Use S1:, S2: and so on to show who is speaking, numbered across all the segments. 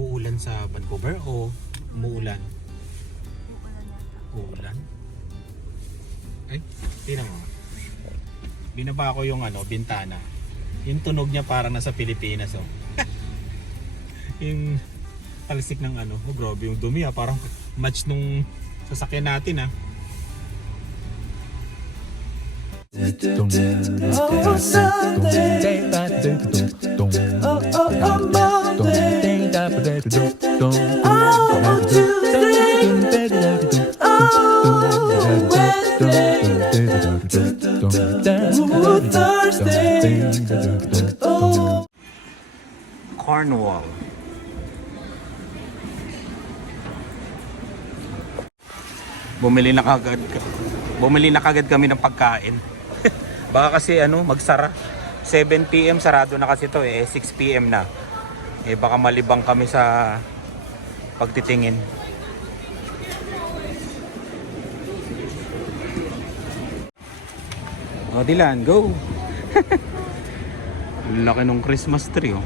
S1: uulan sa Vancouver o umuulan?
S2: Uulan?
S1: Ay, tingnan mo. Binaba ko yung ano, bintana. Yung tunog niya parang nasa Pilipinas oh. yung talsik ng ano, oh grabe yung dumi ah, parang match nung sasakyan natin ah.
S3: Oh, Sunday. Oh, oh, oh, Monday. Oh, Tuesday. Oh, Wednesday. Ooh, Thursday. Oh.
S1: Cornwall. Bumili na kagad Bumili na kagad kami ng pagkain. Baka kasi ano, magsara. 7 PM sarado na kasi to eh, 6 PM na. Eh baka malibang kami sa pagtitingin. O Dilan, go! Laki ng Christmas tree oh.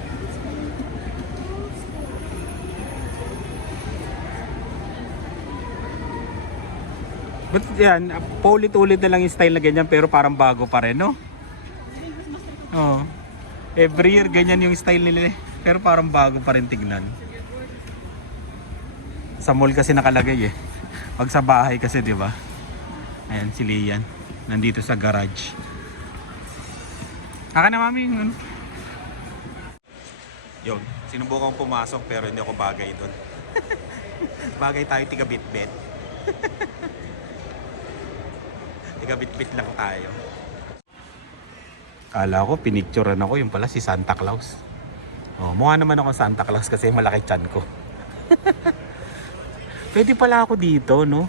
S1: But yan, paulit-ulit na lang yung style na ganyan pero parang bago pa rin, no? Oo. Every year ganyan yung style nila eh. Pero parang bago pa rin tignan. Sa mall kasi nakalagay eh. Pag sa bahay kasi, di ba? Ayan, si Lian. Nandito sa garage. Aka na mami, yung ano? Yun, sinubukan kong pumasok pero hindi ako bagay doon. bagay tayo tiga bit-bit. tiga bit-bit lang tayo. Kala ko, pinicturean ako, yung pala si Santa Claus. Oh, mukha naman ako Santa Claus kasi malaki chan ko. Pwede pala ako dito, no?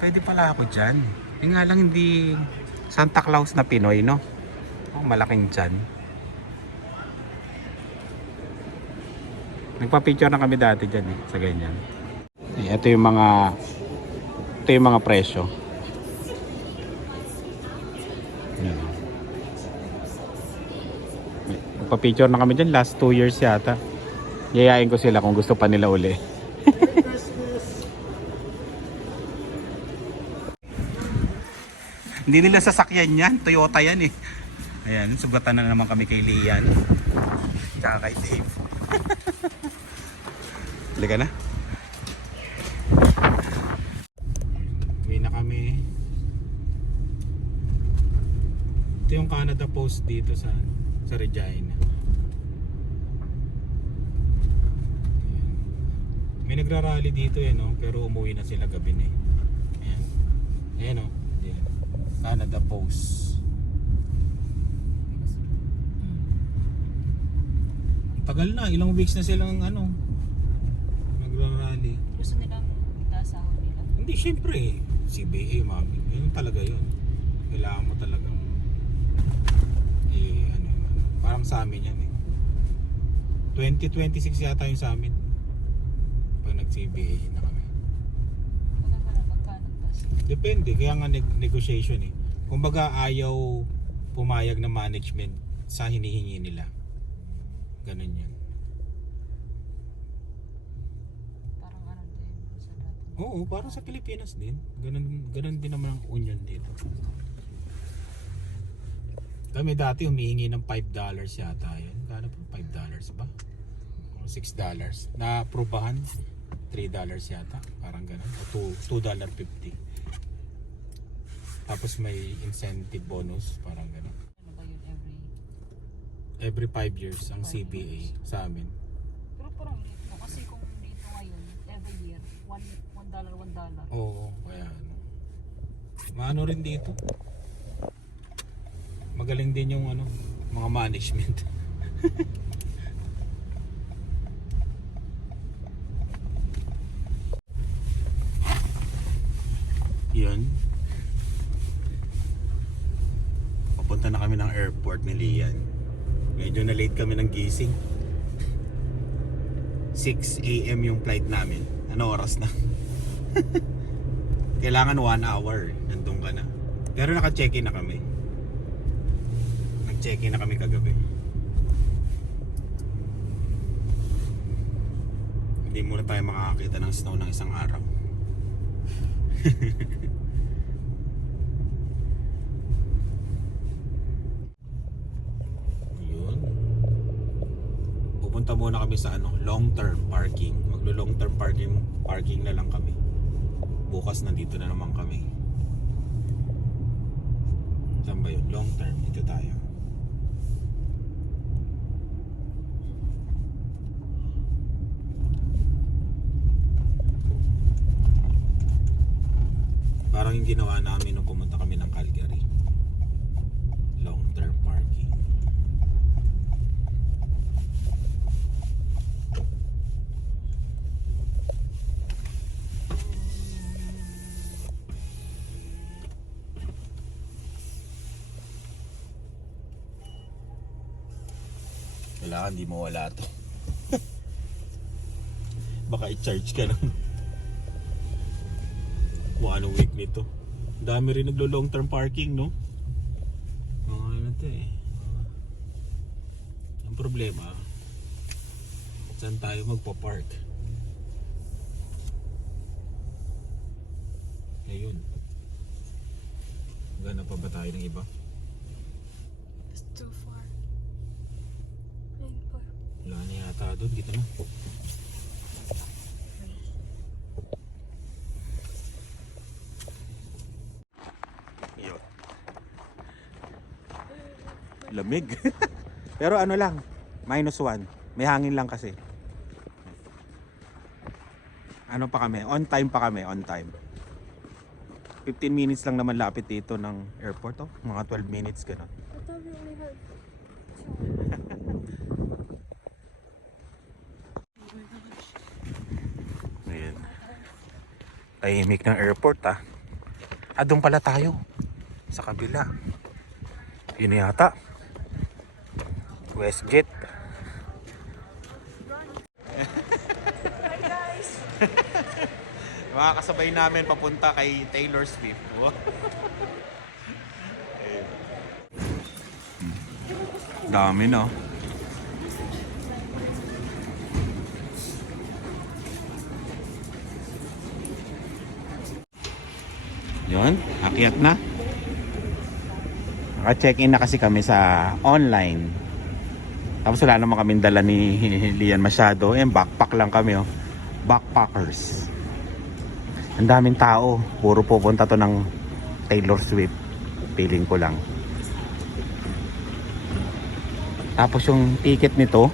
S1: Pwede pala ako dyan. Yung nga lang hindi Santa Claus na Pinoy, no? Oh, malaking chan. Nagpa-picture na kami dati dyan eh, sa ganyan. Eh, Ito yung mga ito yung mga presyo. Yan. Nagpa-picture na kami dyan last 2 years yata. Yayain ko sila kung gusto pa nila uli. Hindi nila sasakyan yan. Toyota yan eh. Ayan, sugatan na naman kami kay Lian. Tsaka kay Dave. Halika na. Uwi na kami. Ito yung Canada Post dito sa sa Regina. Ayan. May nagrarally dito eh no, pero umuwi na sila gabi na eh. Ayan. Ayan oh. Ayan. Canada Post. Tagal na, ilang weeks na silang ano, nagra-rally.
S2: Gusto nilang itaas sahod nila.
S1: Hindi, syempre, eh, CBA, mami. Yun talaga yun. Kailangan mo talagang, eh, ano, ano, parang sa amin yan eh. 2026 yata yung sa amin. Nag-CBA na kami. Depende, kaya nga neg- negotiation eh. Kumbaga ayaw pumayag na management sa hinihingi nila. Ganun yan.
S2: Parang ano din sa dati.
S1: Oo, parang sa Pilipinas din. Ganun, ganun din naman ang union dito. Kami dati humihingi ng 5 dollars yata yun. Kano po? 5 dollars ba? O 6 dollars. Na aprobahan 3 dollars yata. Parang ganun. O 2 dollar 50. Tapos may incentive bonus. Parang ganun.
S2: Ano ba yun every...
S1: Every 5 years ang
S2: Five
S1: CBA
S2: years.
S1: sa amin.
S2: Pero parang dito. Kasi kung dito ngayon, every year, one, one dollar, one dollar.
S1: Oo, kaya ano. Maano rin dito. Magaling din yung ano, mga management. Yun. Papunta na kami ng airport ni Lian. Medyo na late kami ng gising. 6 a.m. yung flight namin. Ano oras na? Kailangan 1 hour. Nandun ka na. Pero naka-check-in na kami. Nag-check-in na kami kagabi. Hindi muna tayo makakakita ng snow ng isang araw. Yun. Pupunta muna kami sa ano, long term parking. Maglo long term parking parking na lang kami. Bukas nandito na naman kami. Saan ba yun? Long term. Ito tayo. Parang yung ginawa namin nung pumunta kami ng Calgary. Long term parking. Kailangan di mawala to. Baka i-charge ka lang. One week nito. Dami rin naglo long term parking, no? Mga ano to eh. Ang problema, saan tayo magpa-park? Ngayon. Gana pa ba tayo ng iba?
S4: It's too far. Ayun.
S1: Wala na yata doon. Dito na. Yun. Lamig. Pero ano lang, minus one. May hangin lang kasi. Ano pa kami? On time pa kami, on time. 15 minutes lang naman lapit dito ng airport. Oh. Mga 12 minutes ganun. Ayan. Tahimik ng airport ah. Ah, doon pala tayo. Sa kabila. Yun yata. Westjet.
S4: Hi guys!
S1: Mga kasabay namin papunta kay Taylor Swift. Oh. Dami no. Yun, akyat na. Naka-check-in na kasi kami sa online. Tapos wala naman kami dala ni Lian masyado. Eh, backpack lang kami oh. Backpackers. Ang daming tao. Puro pupunta to ng Taylor Swift. Feeling ko lang. Tapos yung ticket nito,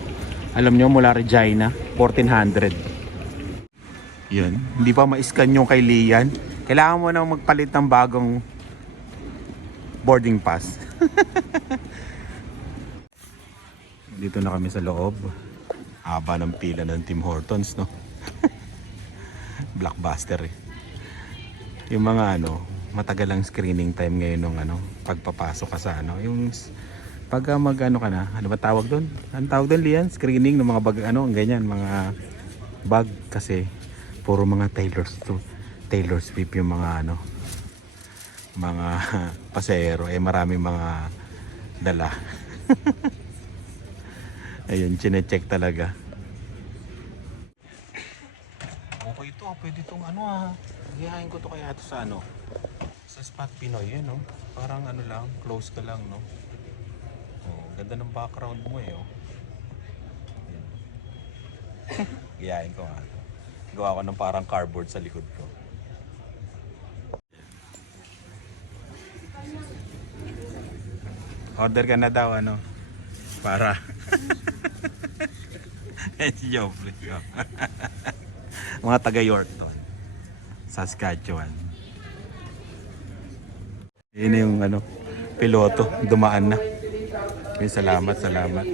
S1: alam nyo mula Regina, 1400. Yun. Hindi pa ma-scan yung kay Lian. Kailangan mo nang magpalit ng bagong boarding pass. Dito na kami sa loob. Haba ng pila ng Tim Hortons, no? Blockbuster eh. Yung mga ano, matagal ang screening time ngayon ng ano, pagpapasok ka sa ano, yung pag ah, mag ano ka na, ano ba tawag doon? Ano tawag doon, Lian? Screening ng mga bag, ano, ganyan, mga bag kasi puro mga Taylor Swift, Taylor Swift yung mga ano, mga pasahero, eh marami mga dala. Ayun, chinecheck talaga. Okay to, pwede tong ano ah. Hihayin ko to kaya to sa ano. Sa Spot Pinoy, yun no. Parang ano lang, close ka lang no. Oh, ganda ng background mo eh oh. Hihayin ko nga. Gawa ko ng parang cardboard sa likod ko. Order ka na daw ano para si Joffrey mga taga Yorkton Saskatchewan. Yun yung ano piloto. Dumaan na. Ay, salamat salamat.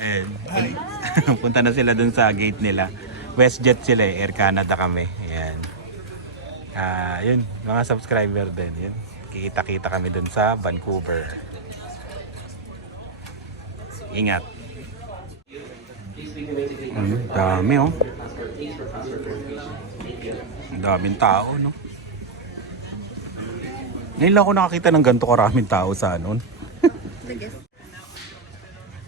S1: And punta na sila dun sa gate nila. WestJet sila eh. Air Canada kami. Ayan. Ah, yun, mga subscriber din. Yun. Kikita-kita kami dun sa Vancouver. Ingat. Mm, dami oh. Ang daming tao, no? Ngayon lang ako nakakita ng ganito karaming tao sa ano.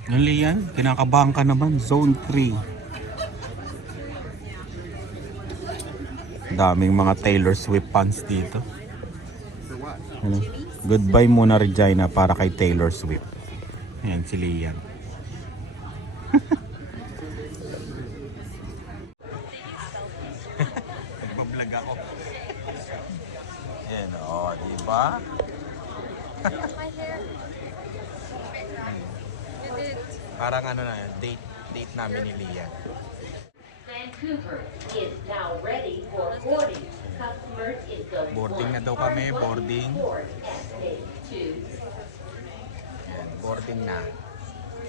S1: Ano yan? Kinakabahan ka naman. Zone 3. Daming mga Taylor Swift fans dito. Ano? Goodbye muna Regina para kay Taylor Swift. Ayan si Lian. Nagbablog ako. Ayan, o, oh, diba? Parang ano na, date, date namin ni Lian.
S5: Vancouver is now ready for boarding. Customers in the
S1: Boarding na daw kami, boarding.
S5: board
S1: boarding na.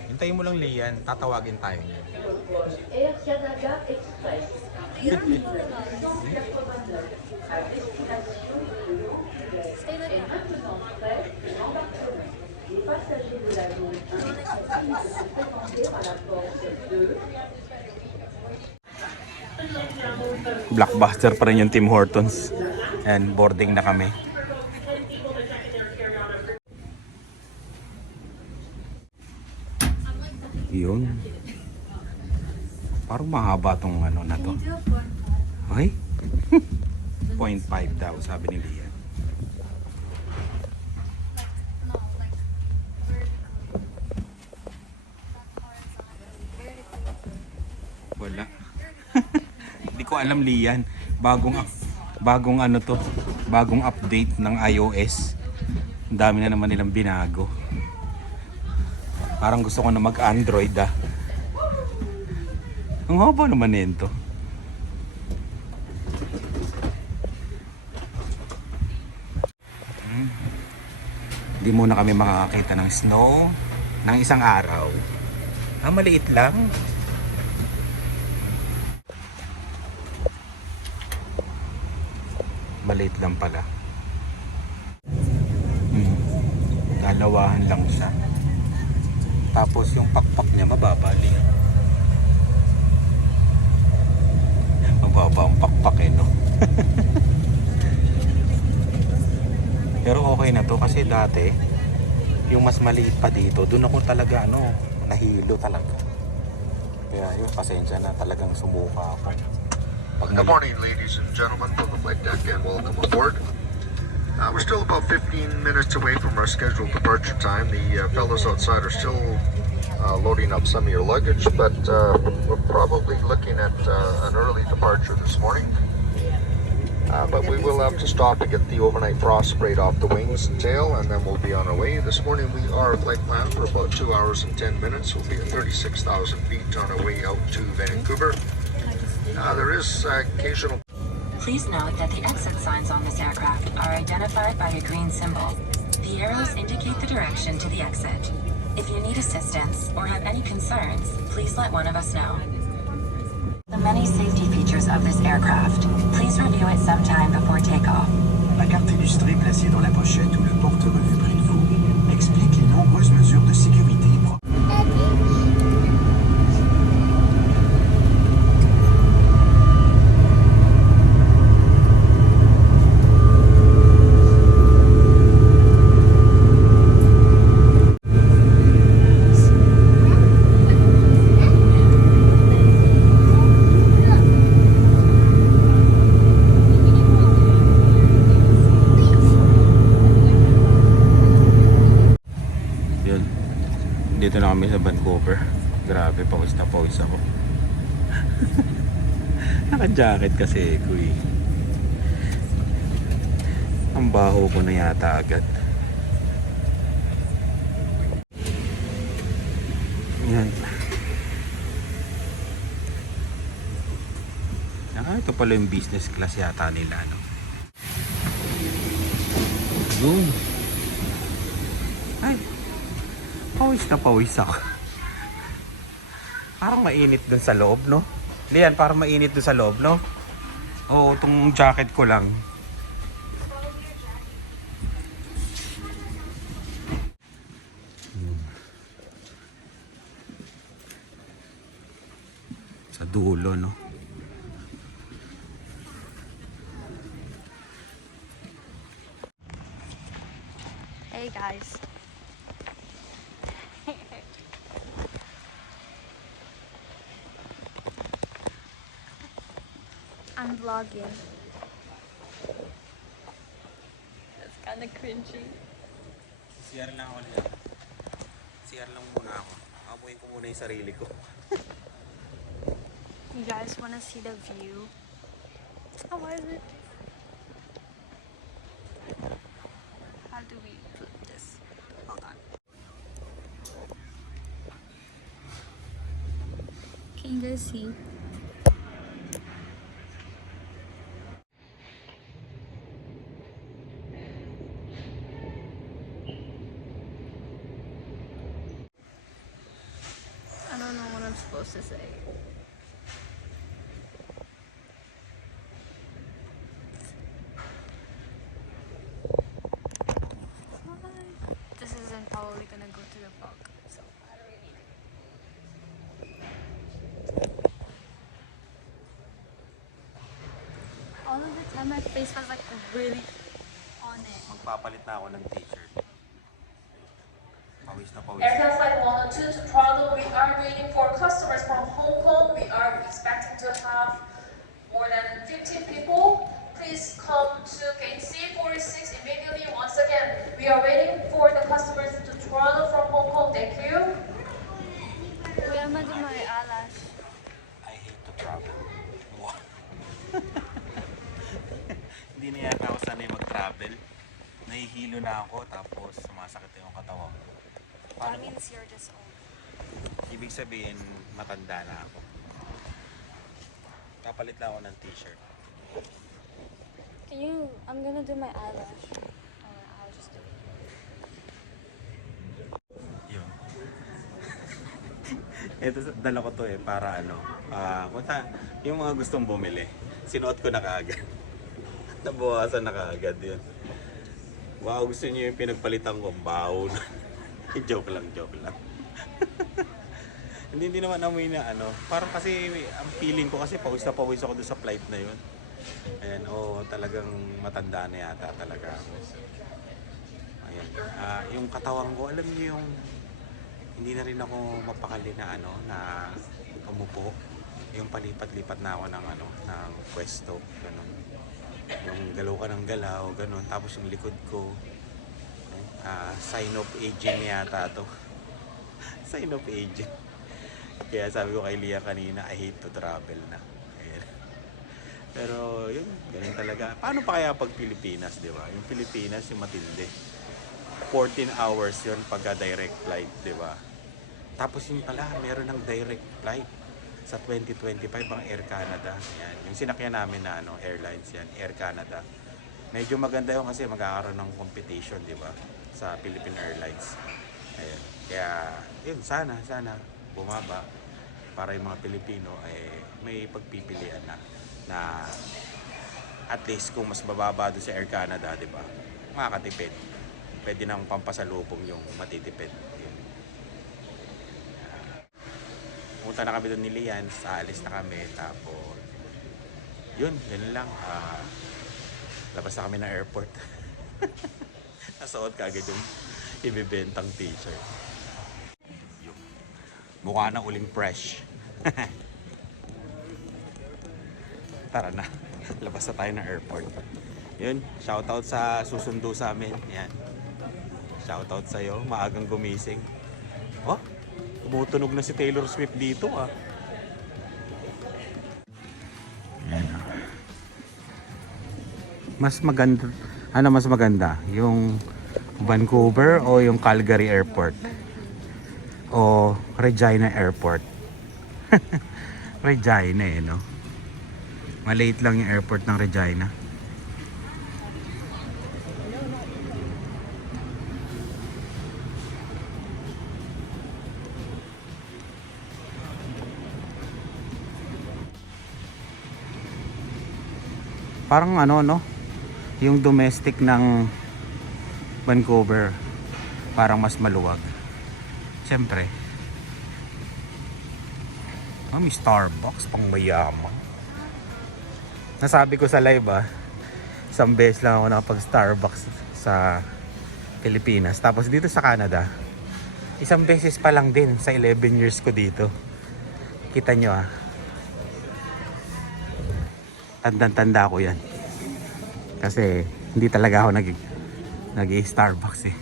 S1: Hintayin mo lang Lian, tatawagin tayo niya.
S5: Air Canada Express.
S4: Stay like
S1: Blockbuster pa rin yung Tim Hortons. And boarding na kami. Yun. Parang mahaba tong ano na to. Ay? 0.5 daw sabi ni Lian. Wala. Hindi ko alam Lian. Bagong bagong ano to, bagong update ng iOS. Dami na naman nilang binago. Parang gusto ko na mag-Android ah. Ang haba naman nito. Hmm. Hindi muna kami makakakita ng snow ng isang araw. Ah, maliit lang. Maliit lang pala. Hmm. Dalawahan lang siya. Tapos yung pakpak niya mababali. Mababa ang pakpak eh, no? Pero okay na to kasi dati, yung mas maliit pa dito, doon ako talaga ano, nahilo talaga. Kaya yun, pasensya na talagang sumuka ako.
S6: Good morning, ladies and gentlemen from the flight deck, and welcome aboard. Uh, we're still about 15 minutes away from our scheduled departure time. The uh, fellows outside are still uh, loading up some of your luggage, but uh, we're probably looking at uh, an early departure this morning. Uh, but we will have to stop to get the overnight frost sprayed off the wings and tail, and then we'll be on our way. This morning we are flight plan for about two hours and 10 minutes. We'll be at 36,000 feet on our way out to Vancouver. There is occasional
S7: Please note that the exit signs on this aircraft are identified by a green symbol. The arrows indicate the direction to the exit. If you need assistance or have any concerns, please let one of us know. The many safety features of this aircraft. Please review it sometime before takeoff.
S8: La carte illustrée placée dans la pochette ou le porte-revue près de vous explique
S1: kami sa Vancouver. Grabe, pawis na pawis ako. Naka-jacket kasi ko eh. Ang baho ko na yata agad. Yan. Ah, ito pala yung business class yata nila, no? Yun. Ay, pawis na pawis ako. Parang mainit dun sa loob, no? Lian, parang mainit dun sa loob, no? Oo, itong jacket ko lang. Sa dulo, no?
S4: Vlogging. That's kind of cringy.
S1: CR lang ako nila. CR lang muna ako. Amuin ko muna yung sarili ko.
S4: You guys want to see the view? How is it? How do we put this? Hold on. Can you guys see? I don't know what I'm supposed to say. This isn't probably gonna go to the vlog, so I don't really All of the time my face was like really on it.
S1: Magpapalit na ako ng t-shirt. Pawis na pawis.
S9: Airtel Flight 102 to Toronto, we are waiting for customers from Hong Kong. We are expecting to have more than 15 people. Please come to gate C46 immediately. Once again, we are waiting for the customers to Toronto from Hong Kong. Thank you.
S4: Wait, I'm gonna my eyelash.
S1: I hate to travel. Wow. Hindi na yata ako sanay mag-travel. Nahihilo na ako tapos sumasakit yung katawan ko.
S4: That means you're just old.
S1: Ibig sabihin, matanda na ako. Kapalit lang ako ng t-shirt.
S4: Can you? I'm gonna do my eyelash. Or I'll just do it.
S1: Yun. Ito, dala ko to eh, para ano, ah, kunta, yung mga gustong bumili, sinuot ko na kaagad. Nabawasan na kaagad yun. Wow, gusto niyo yung pinagpalitan ko, baon. joke lang, joke lang. hindi, hindi naman amoy na ano. Parang kasi, ang feeling ko kasi pawis na pawis ako doon sa flight na yun. Ayan, oo, talagang matanda na yata talaga. Ayan. Ah, yung katawan ko, alam niyo yung hindi na rin ako mapakali na ano na umupo. Yung palipat-lipat na ako ng ano ng pwesto, ganun. Yung galaw ka ng galaw, ganun. Tapos yung likod ko, ah, sign of aging yata to. sign of aging. Kaya sabi ko kay Lia kanina, I hate to travel na. Pero yun, ganun talaga. Paano pa kaya pag Pilipinas, di ba? Yung Pilipinas, yung matindi. 14 hours yun pagka direct flight, di ba? Tapos yun pala, meron ng direct flight sa 2025 ang Air Canada. Yan. Yung sinakyan namin na ano, airlines yan, Air Canada. Medyo maganda yun kasi magkakaroon ng competition, di ba? Sa Philippine Airlines. Ayan. Kaya, yun, sana, sana bumaba para yung mga Pilipino ay may pagpipilian na na at least kung mas bababa doon sa Air Canada, di ba? Makakatipid. Pwede nang pampasalubong yung matitipid. Yun. Pumunta na kami doon ni Lian, aalis na kami, tapos yun, yun lang. Ah, labas na kami ng airport. Nasuot ka agad yung ibibentang t-shirt. Yung mukha na uling fresh. Tara na. Labas na tayo ng airport. Yun, shoutout sa susundo sa amin. Yan. Shoutout sa iyo, maagang gumising. Oh, tumutunog na si Taylor Swift dito ah. Yan. ah. Mas maganda, ano mas maganda? Yung Vancouver o yung Calgary Airport? O Regina Airport? Regina eh, no? Maliit lang yung airport ng Regina. Parang ano no? Yung domestic ng Vancouver parang mas maluwag. Siyempre. Ah, may Starbucks pang mayaman. Nasabi ko sa live ah, isang beses lang ako nakapag Starbucks sa Pilipinas. Tapos dito sa Canada, isang beses pa lang din sa 11 years ko dito. Kita nyo ah. Tandang-tanda ko yan. Kasi hindi talaga ako nag nag Starbucks eh.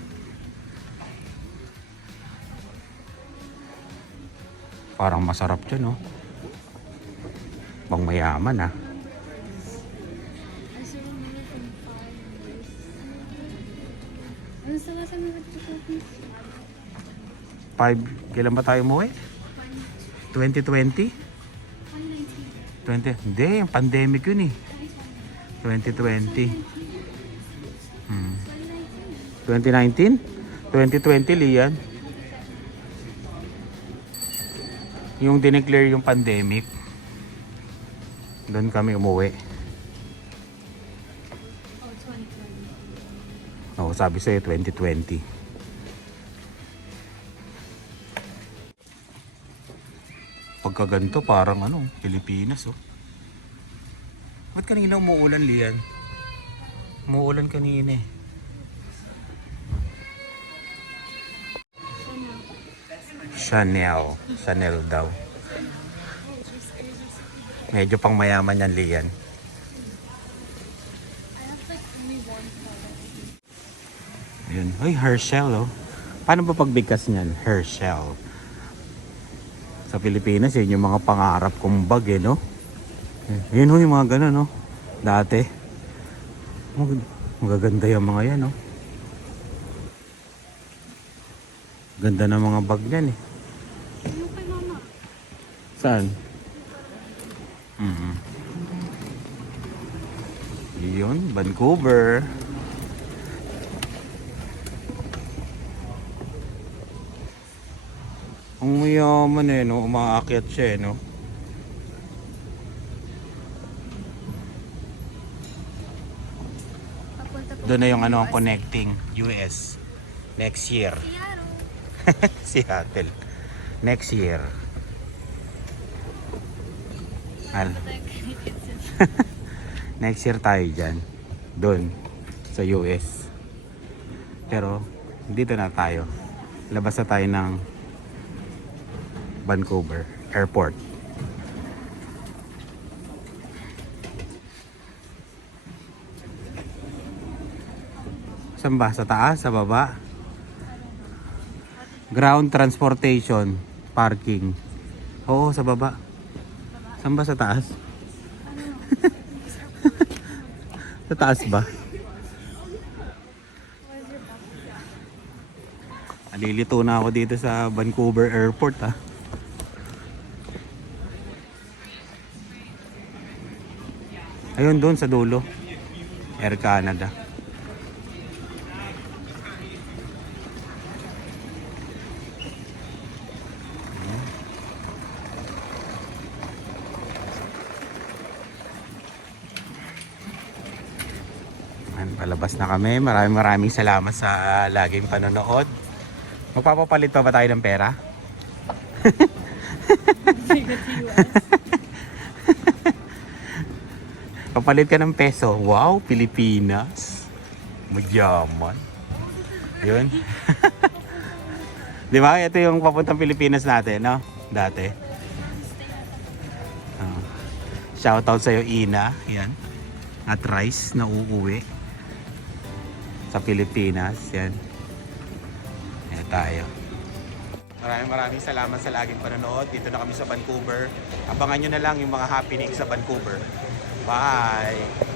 S1: Parang masarap dyan, no? Pang mayaman, ah.
S4: Ano sa to Philippines?
S1: Five, kailan ba tayo umuwi? 2020? 20, hindi, yung pandemic yun eh. 2020. Hmm. 2019? 2020, Lian. Yung dineclare yung pandemic. Doon kami umuwi.
S4: Oh, 2020.
S1: Oo, sabi sa'yo 2020. Pagka ganito, parang ano, Pilipinas oh. Ba't kanina umuulan, Lian? Umuulan kanina eh. Chanel. Chanel daw. Medyo pang mayaman yan, Lian.
S4: I have like only one color.
S1: Yun. Ay, Herschel, oh. Paano ba pagbigkas niyan? Herschel. Sa Pilipinas, yun yung mga pangarap kong bag, eh, no? Eh, Yun, oh, yung mga ganun, no? Dati. Mag magaganda yung mga yan, no? Ganda ng mga bag niyan, eh. Saan? Mhm. Yun, Vancouver. Ang mayaman eh, no? Umaakyat siya eh, no?
S4: Papunta po.
S1: Doon na yung ano, connecting US. Next year. Seattle. Next year. Al. Next year tayo dyan. Doon. Sa US. Pero, dito na tayo. Labas na tayo ng Vancouver Airport. Saan ba? Sa taas? Sa baba? Ground transportation parking. Oo, sa baba. Saan ba sa taas? sa taas ba? Nalilito na ako dito sa Vancouver Airport ha. Ayun doon sa dulo. Air Canada. Ayan, palabas na kami. Maraming maraming salamat sa laging panonood. Magpapapalit pa ba tayo ng pera? Papalit ka ng peso. Wow, Pilipinas. Mayaman. Yun. Di ba? Ito yung papuntang Pilipinas natin, no? Dati. Oh. Shoutout sa'yo, Ina. Yan. At Rice na uuwi sa Pilipinas. Yan. Yan tayo. Maraming maraming salamat sa laging panonood. Dito na kami sa Vancouver. Abangan nyo na lang yung mga happening sa Vancouver. Bye!